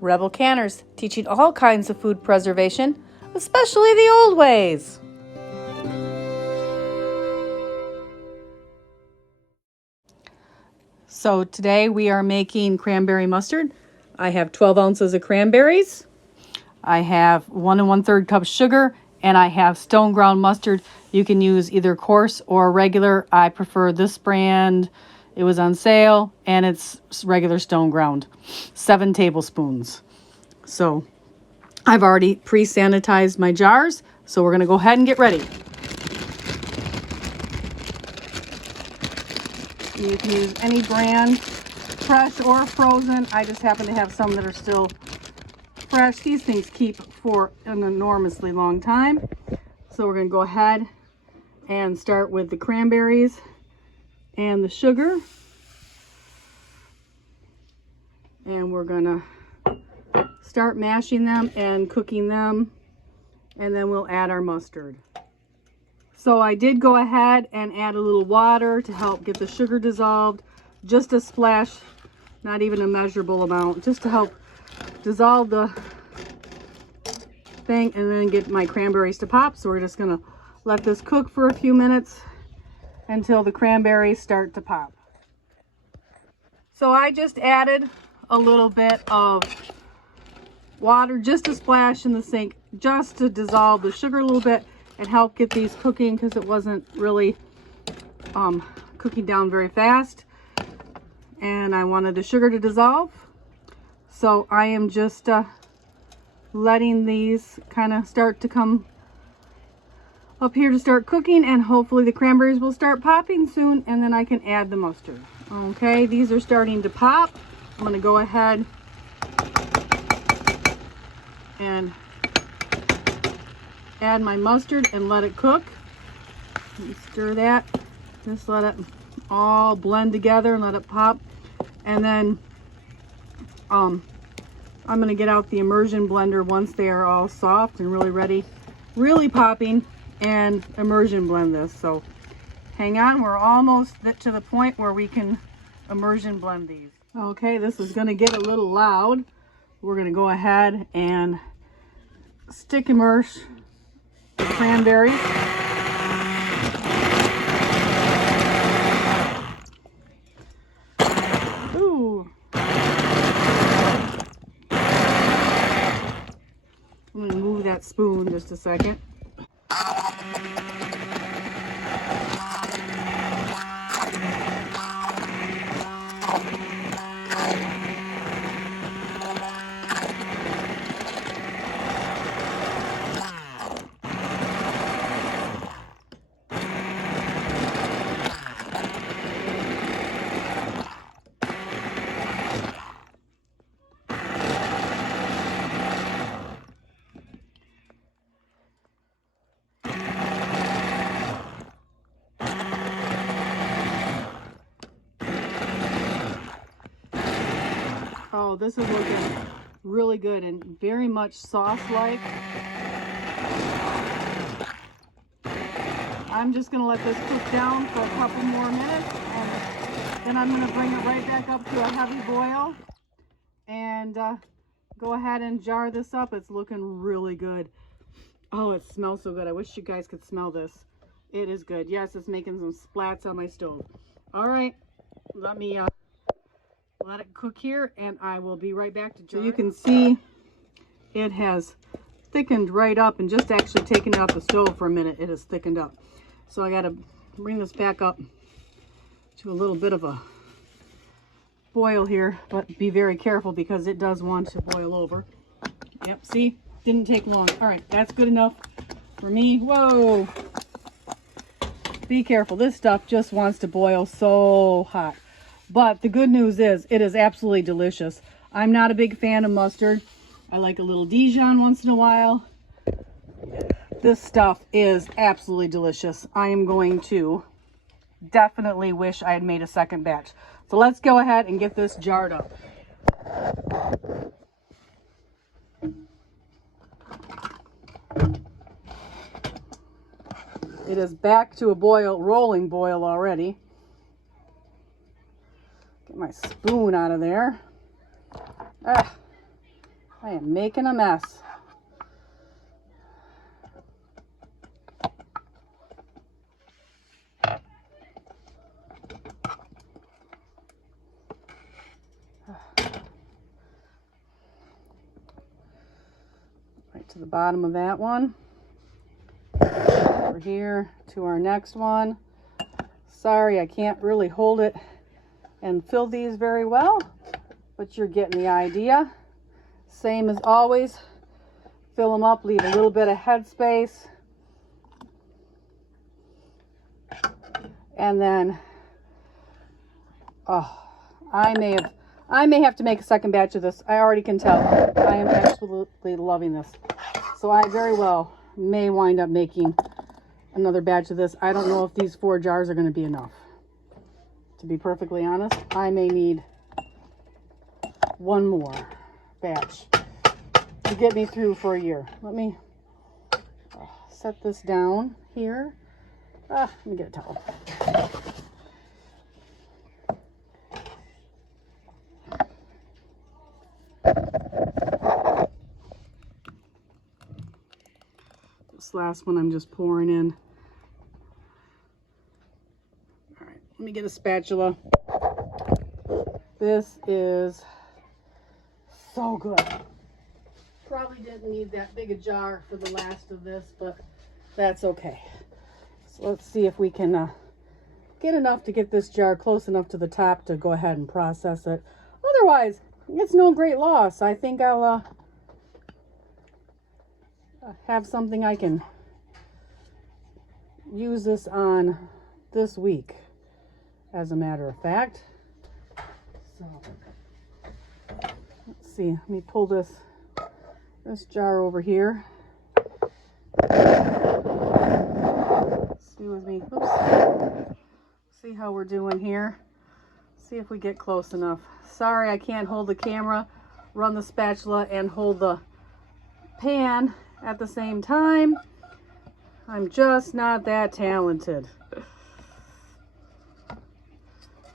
Rebel Canners, teaching all kinds of food preservation, especially the old ways. So today we are making cranberry mustard. I have 12 ounces of cranberries. I have 1 1/3 cup sugar, and I have stone ground mustard. You can use either coarse or regular. I prefer this brand. It was on sale, and it's regular stone ground. 7 tablespoons. So I've already pre-sanitized my jars, so we're going to go ahead and get ready. You can use any brand, fresh or frozen. I just happen to have some that are still fresh. These things keep for an enormously long time. So we're going to go ahead and start with the cranberries and the sugar. And we're going to start mashing them and cooking them, and then we'll add our mustard. So I did go ahead and add a little water to help get the sugar dissolved, just a splash, not even a measurable amount, just to help dissolve the thing and then get my cranberries to pop. So we're just gonna let this cook for a few minutes until the cranberries start to pop. So I just added a little bit of water, just a splash in the sink, just to dissolve the sugar a little bit and help get these cooking, because it wasn't really cooking down very fast, and I wanted the sugar to dissolve. So I am just letting these kind of start to come up here to start cooking, and hopefully the cranberries will start popping soon, and then I can add the mustard. Okay, these are starting to pop. I'm going to go ahead and add my mustard and let it cook. Stir that. Just let it all blend together and let it pop. And then I'm going to get out the immersion blender once they are all soft and really ready, really popping, and immersion blend this. So hang on, we're almost to the point where we can immersion blend these. Okay, this is going to get a little loud. We're going to go ahead and stick immerse the cranberries. Ooh. I'm going to move that spoon just a second. Oh, this is looking really good and very much sauce-like. I'm just going to let this cook down for a couple more minutes, and then I'm going to bring it right back up to a heavy boil and go ahead and jar this up. It's looking really good. Oh, it smells so good. I wish you guys could smell this. It is good. Yes, it's making some splats on my stove. All right, let me let it cook here, and I will be right back to jar. So you can see it has thickened right up, and just actually taking it off the stove for a minute, it has thickened up. So I got to bring this back up to a little bit of a boil here, but be very careful because it does want to boil over. Yep, see? Didn't take long. All right, that's good enough for me. Whoa! Be careful. This stuff just wants to boil so hot. But the good news is it is absolutely delicious. I'm not a big fan of mustard. I like a little Dijon once in a while. This stuff is absolutely delicious. I am going to definitely wish I had made a second batch. So let's go ahead and get this jarred up. It is back to a boil, rolling boil already. Get my spoon out of there. Ah, I am making a mess. Right to the bottom of that one. Over here to our next one. Sorry, I can't really hold it and fill these very well, but you're getting the idea. Same as always, fill them up, leave a little bit of headspace, and then I may have to make a second batch of this. I already can tell. I am absolutely loving this, so I very well may wind up making another batch of this. I don't know if these 4 jars are going to be enough. To be perfectly honest, I may need one more batch to get me through for a year. Let me set this down here. Let me get a towel. This last one I'm just pouring in. All right, let me get a spatula. This is so good. Probably didn't need that big a jar for the last of this, but that's okay. So let's see if we can get enough to get this jar close enough to the top to go ahead and process it. Otherwise, it's no great loss. I think I'll have something I can use this on this week, as a matter of fact. So let's see, let me pull this jar over here. See with me. Oops. See how we're doing here. See if we get close enough. Sorry, I can't hold the camera, run the spatula, and hold the pan at the same time. I'm just not that talented.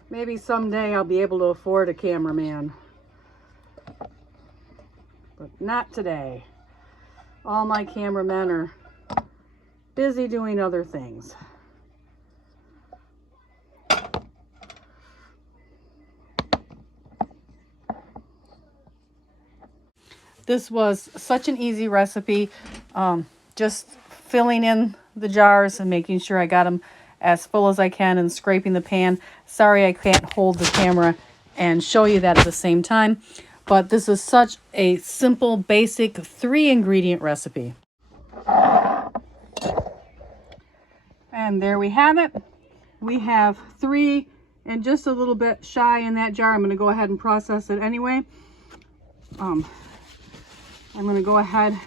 Maybe someday I'll be able to afford a cameraman, but not today. All my cameramen are busy doing other things. This was such an easy recipe. Just filling in the jars and making sure I got them as full as I can and scraping the pan. Sorry I can't hold the camera and show you that at the same time, but this is such a simple, basic 3-ingredient recipe. And there we have it. We have 3 and just a little bit shy in that jar. I'm going to go ahead and process it anyway. I'm going to go ahead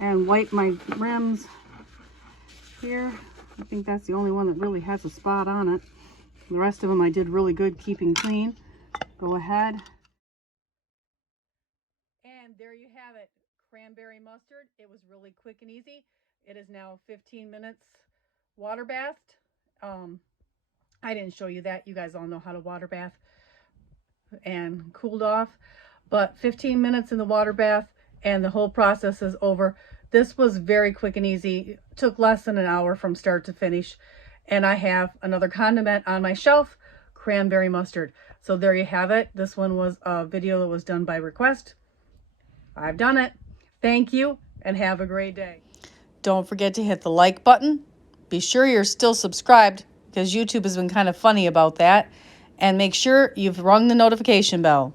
and wipe my rims here. I think that's the only one that really has a spot on it. The rest of them I did really good keeping clean. Go ahead. And there you have it. Cranberry mustard. It was really quick and easy. It is now 15 minutes water bathed. I didn't show you that. You guys all know how to water bath and cooled off. But 15 minutes in the water bath and the whole process is over. This was very quick and easy. It took less than an hour from start to finish. And I have another condiment on my shelf, cranberry mustard. So there you have it. This one was a video that was done by request. I've done it. Thank you and have a great day. Don't forget to hit the like button. Be sure you're still subscribed because YouTube has been kind of funny about that. And make sure you've rung the notification bell.